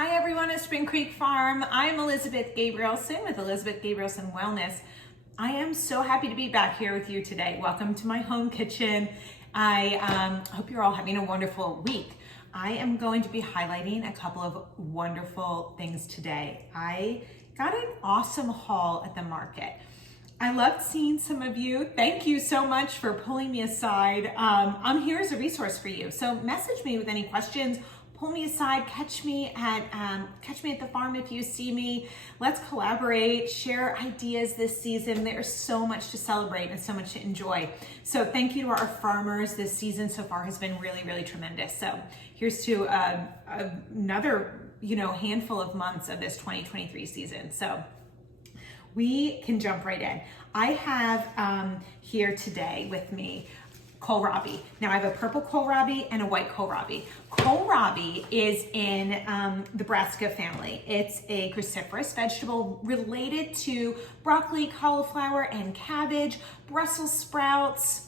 Hi everyone at Spring Creek Farm. I'm Elizabeth Gabrielson with Elizabeth Gabrielson Wellness. I am so happy to be back here with you today. Welcome to my home kitchen. I hope you're all having a wonderful week. I am going to be highlighting a couple of wonderful things today. I got an awesome haul at the market. I loved seeing some of you. Thank you so much for pulling me aside. I'm here as a resource for you. So message me with any questions. Pull me aside, catch me at the farm if you see me. Let's collaborate, share ideas this season. There's so much to celebrate and so much to enjoy. So thank you to our farmers. This season so far has been really, really tremendous. So here's to another handful of months of this 2023 season. So we can jump right in. I have here today with me Kohlrabi. Now I have a purple kohlrabi and a white kohlrabi. Kohlrabi is in the brassica family. It's a cruciferous vegetable related to broccoli, cauliflower, and cabbage, Brussels sprouts.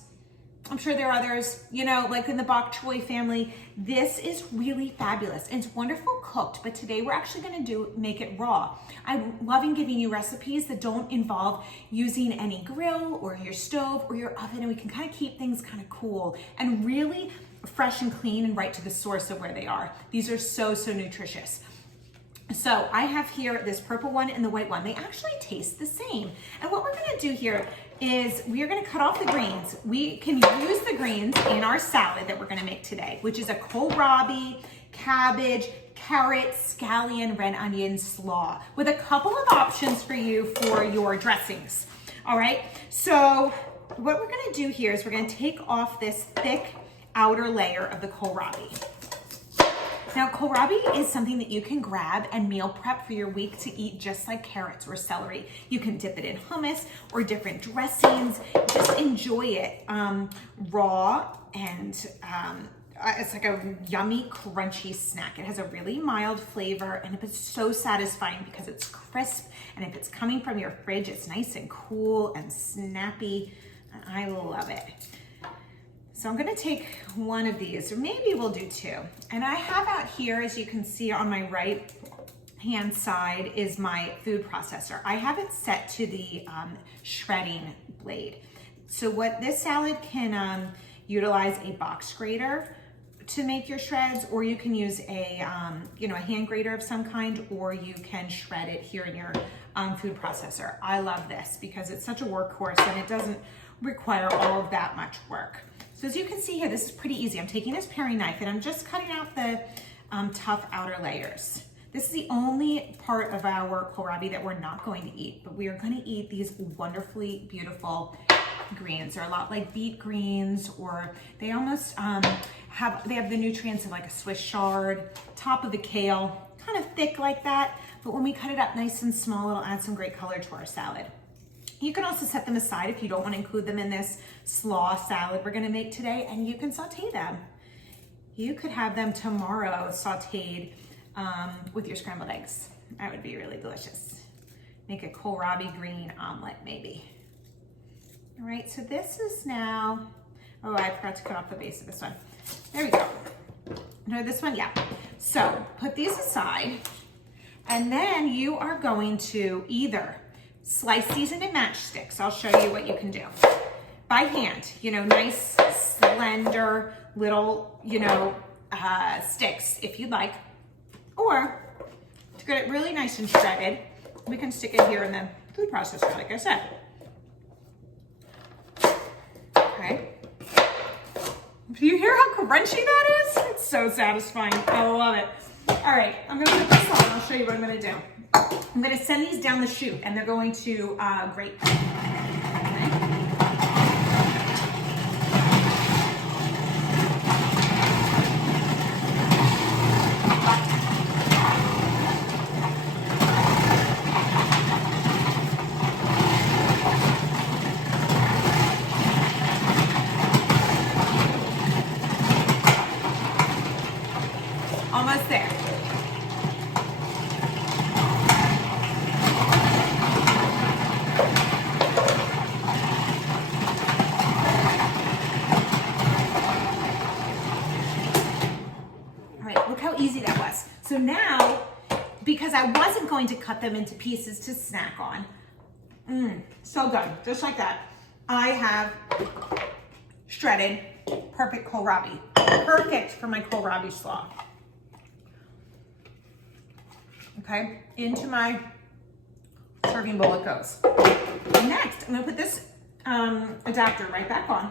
I'm sure there are others, like in the bok choy family. This is really fabulous. It's wonderful cooked, but today we're actually gonna make it raw. I'm loving giving you recipes that don't involve using any grill or your stove or your oven, and we can kind of keep things kind of cool and really fresh and clean and right to the source of where they are. These are so, so nutritious. So I have here this purple one and the white one. They actually taste the same. And what we're gonna do here is we are gonna cut off the greens. We can use the greens in our salad that we're gonna make today, which is a kohlrabi, cabbage, carrot, scallion, red onion, slaw, with a couple of options for you for your dressings. All right, so what we're gonna do here is we're gonna take off this thick outer layer of the kohlrabi. Now, kohlrabi is something that you can grab and meal prep for your week to eat just like carrots or celery. You can dip it in hummus or different dressings. Just enjoy it raw, and it's like a yummy, crunchy snack. It has a really mild flavor, and it's so satisfying because it's crisp, and if it's coming from your fridge, it's nice and cool and snappy. I love it. So I'm gonna take one of these, or maybe we'll do two. And I have out here, as you can see on my right hand side, is my food processor. I have it set to the shredding blade. So what this salad can utilize a box grater to make your shreds, or you can use a hand grater of some kind, or you can shred it here in your food processor. I love this because it's such a workhorse and it doesn't require all of that much work. So as you can see here, this is pretty easy. I'm taking this paring knife and I'm just cutting out the tough outer layers. This is the only part of our kohlrabi that we're not going to eat, but we are going to eat these wonderfully beautiful greens. They're a lot like beet greens, or they almost have the nutrients of like a Swiss chard, top of the kale, kind of thick like that. But when we cut it up nice and small, it'll add some great color to our salad. You can also set them aside if you don't want to include them in this slaw salad we're going to make today, and you can saute them. You could have them tomorrow sauteed with your scrambled eggs. That would be really delicious. Make a kohlrabi green omelet maybe. All right, so this is now, oh, I forgot to cut off the base of this one. There we go. No, this one, yeah. So put these aside, and then you are going to either slice these into matchsticks. I'll show you what you can do. By hand, nice, slender little, sticks if you'd like. Or to get it really nice and shredded, we can stick it here in the food processor, like I said. Okay. Do you hear how crunchy that is? It's so satisfying. I love it. All right, I'm gonna put this on and I'll show you what I'm gonna do. I'm gonna send these down the chute and they're going to grate. Almost there. Look how easy that was. So now because I wasn't going to cut them into pieces to snack on. So good, just like that. I have shredded perfect kohlrabi. Perfect for my kohlrabi slaw. Okay, into my serving bowl it goes. Next, I'm gonna put this adapter right back on.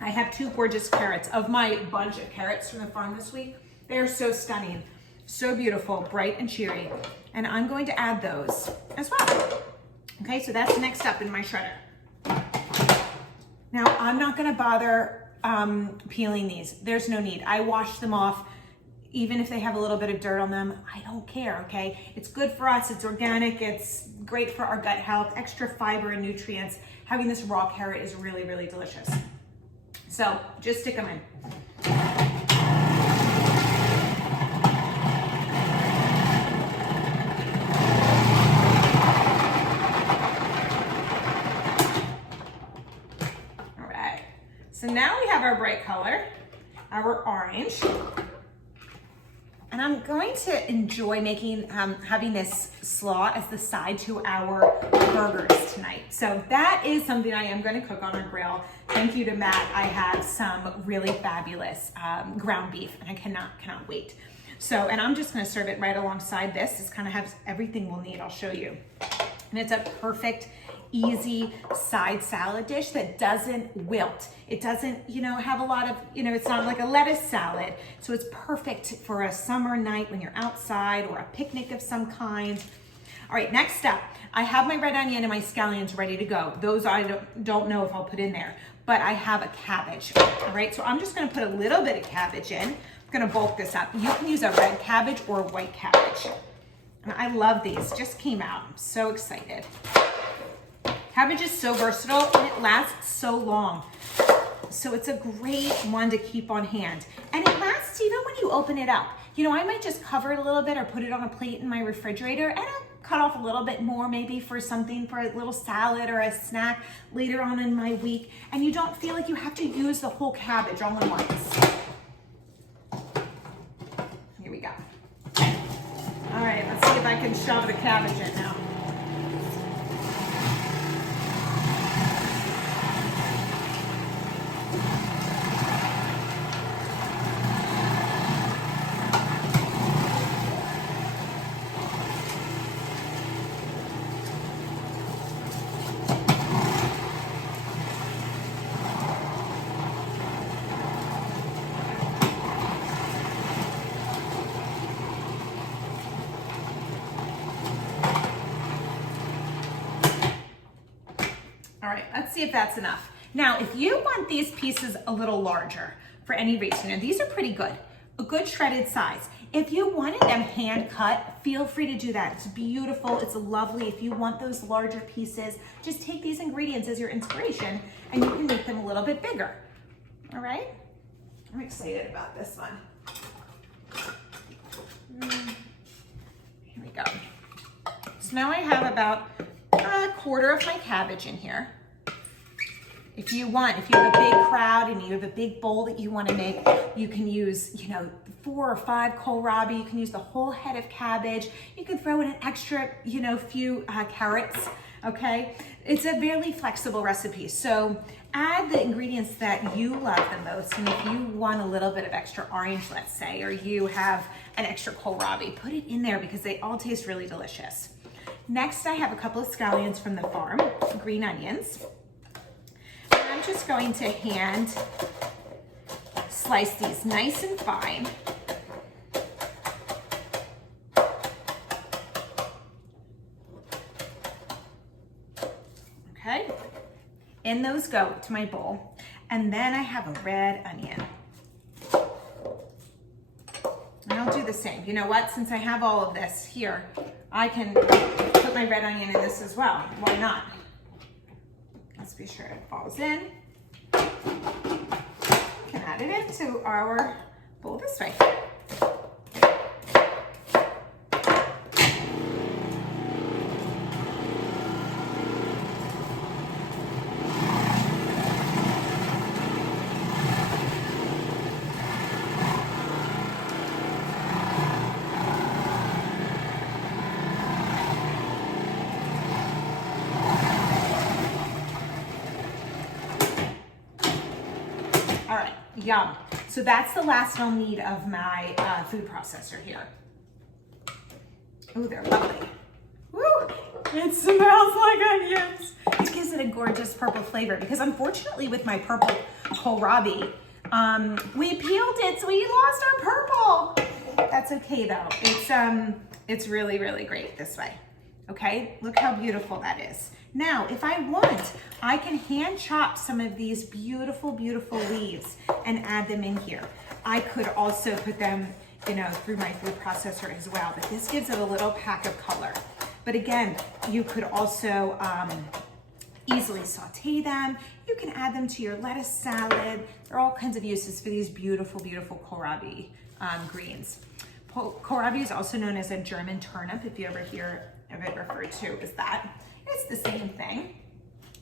I have 2 gorgeous carrots of my bunch of carrots from the farm this week. They are so stunning, so beautiful, bright and cheery. And I'm going to add those as well. Okay, so that's next up in my shredder. Now, I'm not gonna bother peeling these. There's no need. I wash them off. Even if they have a little bit of dirt on them, I don't care, okay? It's good for us, it's organic, it's great for our gut health, extra fiber and nutrients. Having this raw carrot is really, really delicious. So just stick them in. All right, so now we have our bright color, our orange. And I'm going to enjoy making, having this slaw as the side to our burgers tonight. So that is something I am going to cook on our grill. Thank you to Matt. I have some really fabulous ground beef, and I cannot wait. So, and I'm just going to serve it right alongside this. This kind of has everything we'll need. I'll show you. And it's a perfect, easy side salad dish that doesn't wilt. It doesn't, have a lot of, it's not like a lettuce salad. So it's perfect for a summer night when you're outside or a picnic of some kind. All right, next up, I have my red onion and my scallions ready to go. Those I don't know if I'll put in there, but I have a cabbage. All right, so I'm just gonna put a little bit of cabbage in. I'm gonna bulk this up. You can use a red cabbage or a white cabbage. And I love these, just came out. I'm so excited. Cabbage is so versatile and it lasts so long. So it's a great one to keep on hand. And it lasts even when you open it up. I might just cover it a little bit or put it on a plate in my refrigerator, and I'll cut off a little bit more maybe for something, for a little salad or a snack later on in my week. And you don't feel like you have to use the whole cabbage all at once. Here we go. All right, let's see if I can shove the cabbage in now. All right, let's see if that's enough. Now, if you want these pieces a little larger for any reason, and these are pretty good, a good shredded size. If you wanted them hand cut, feel free to do that. It's beautiful, it's lovely. If you want those larger pieces, just take these ingredients as your inspiration and you can make them a little bit bigger. All right? I'm excited about this one. Here we go. So now I have about a quarter of my cabbage in here. If you have a big crowd and you have a big bowl that you want to make, you can use, 4 or 5 kohlrabi. You can use the whole head of cabbage. You can throw in an extra, few carrots, okay? It's a very flexible recipe. So add the ingredients that you love the most. And if you want a little bit of extra orange, let's say, or you have an extra kohlrabi, put it in there because they all taste really delicious. Next, I have a couple of scallions from the farm, green onions. And I'm just going to hand slice these nice and fine. Okay, in those go to my bowl. And then I have a red onion. And I'll do the same. You know what, since I have all of this here, I can put my red onion in this as well. Why not? Let's be sure it falls in. We can add it into our bowl this way. Yum. So that's the last I'll need of my food processor here. Oh, they're lovely. Woo! It smells like onions. It gives it a gorgeous purple flavor because unfortunately with my purple kohlrabi, we peeled it, so we lost our purple. That's okay though. It's really, really great this way. Okay, look how beautiful that is. Now, if I want, I can hand chop some of these beautiful, beautiful leaves and add them in here. I could also put them, you know, through my food processor as well, but this gives it a little pack of color. But again, you could also easily saute them. You can add them to your lettuce salad. There are all kinds of uses for these beautiful, beautiful kohlrabi greens. Kohlrabi is also known as a German turnip, if you ever hear of it referred to as that. It's the same thing.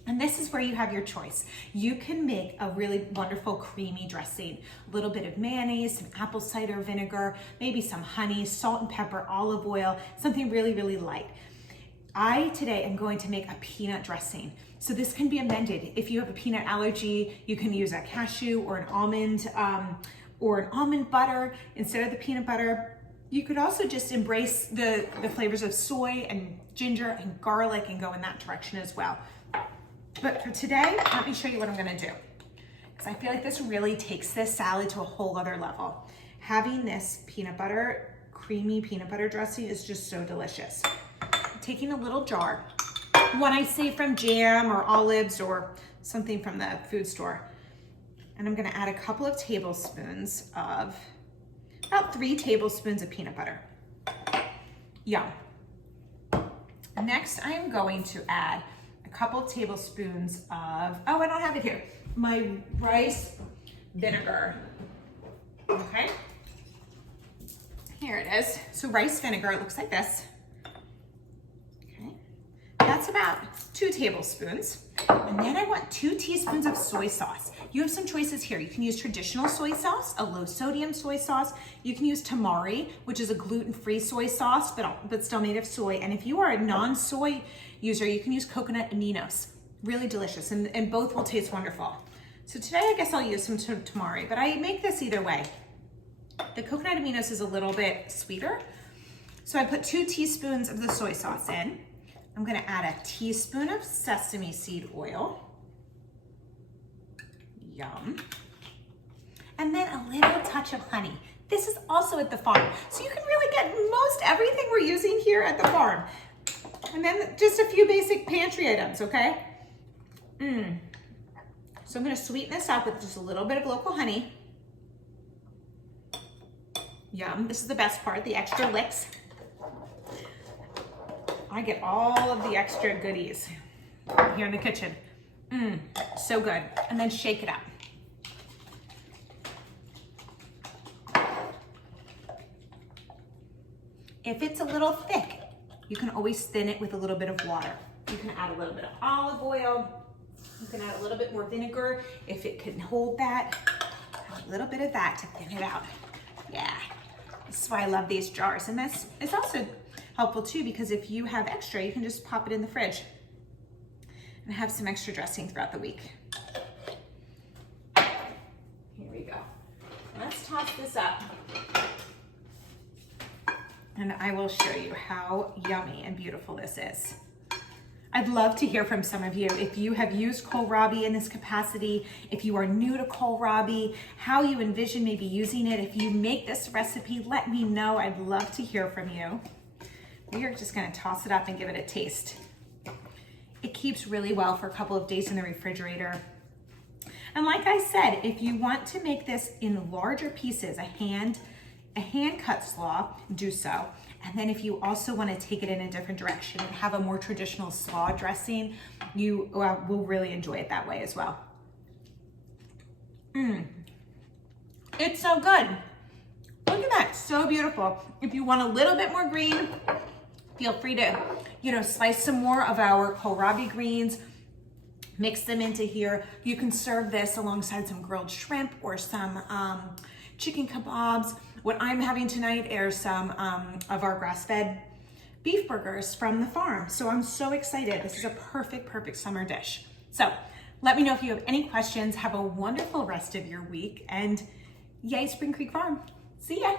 And this is where you have your choice. You can make a really wonderful creamy dressing, a little bit of mayonnaise, some apple cider vinegar, maybe some honey, salt and pepper, olive oil, something really, really light. I today am going to make a peanut dressing. So this can be amended. If you have a peanut allergy, you can use a cashew or an almond butter instead of the peanut butter. You could also just embrace the flavors of soy and ginger and garlic and go in that direction as well. But for today, let me show you what I'm gonna do. Because I feel like this really takes this salad to a whole other level. Having this peanut butter, creamy peanut butter dressing is just so delicious. I'm taking a little jar, one I say from Jam or Olives or something from the food store. And I'm gonna add a couple of tablespoons of, about 3 tablespoons of peanut butter. Yum. Next, I am going to add a couple of tablespoons of, oh, I don't have it here, my rice vinegar. Okay, here it is. So rice vinegar, it looks like this. Okay, that's about 2 tablespoons. And then I want 2 teaspoons of soy sauce. You have some choices here. You can use traditional soy sauce, a low sodium soy sauce. You can use tamari, which is a gluten-free soy sauce, but still made of soy. And if you are a non-soy user, you can use coconut aminos. Really delicious, and both will taste wonderful. So today, I guess I'll use some tamari, but I make this either way. The coconut aminos is a little bit sweeter. So I put 2 teaspoons of the soy sauce in. I'm gonna add a teaspoon of sesame seed oil. Yum. And then a little touch of honey. This is also at the farm. So you can really get most everything we're using here at the farm. And then just a few basic pantry items, okay? So I'm gonna sweeten this up with just a little bit of local honey. Yum, this is the best part, the extra licks. I get all of the extra goodies here in the kitchen. So good. And then shake it up. If it's a little thick, you can always thin it with a little bit of water. You can add a little bit of olive oil. You can add a little bit more vinegar if it can hold that. Add a little bit of that to thin it out. Yeah, this is why I love these jars. And this is also helpful too, because if you have extra, you can just pop it in the fridge and have some extra dressing throughout the week. Here we go. Let's toss this up. And I will show you how yummy and beautiful this is. I'd love to hear from some of you if you have used kohlrabi in this capacity, if you are new to kohlrabi, how you envision maybe using it. If you make this recipe, let me know. I'd love to hear from you. We are just gonna toss it up and give it a taste. It keeps really well for a couple of days in the refrigerator. And like I said, if you want to make this in larger pieces, a hand cut slaw, do so. And then if you also want to take it in a different direction and have a more traditional slaw dressing, you will really enjoy it that way as well. It's so good. Look at that, so beautiful. If you want a little bit more green, feel free to, slice some more of our kohlrabi greens, mix them into here. You can serve this alongside some grilled shrimp or some chicken kebabs. What I'm having tonight are some of our grass-fed beef burgers from the farm. So I'm so excited. This is a perfect, perfect summer dish. So Let me know if you have any questions. Have a wonderful rest of your week, and yay, Spring Creek Farm. See ya.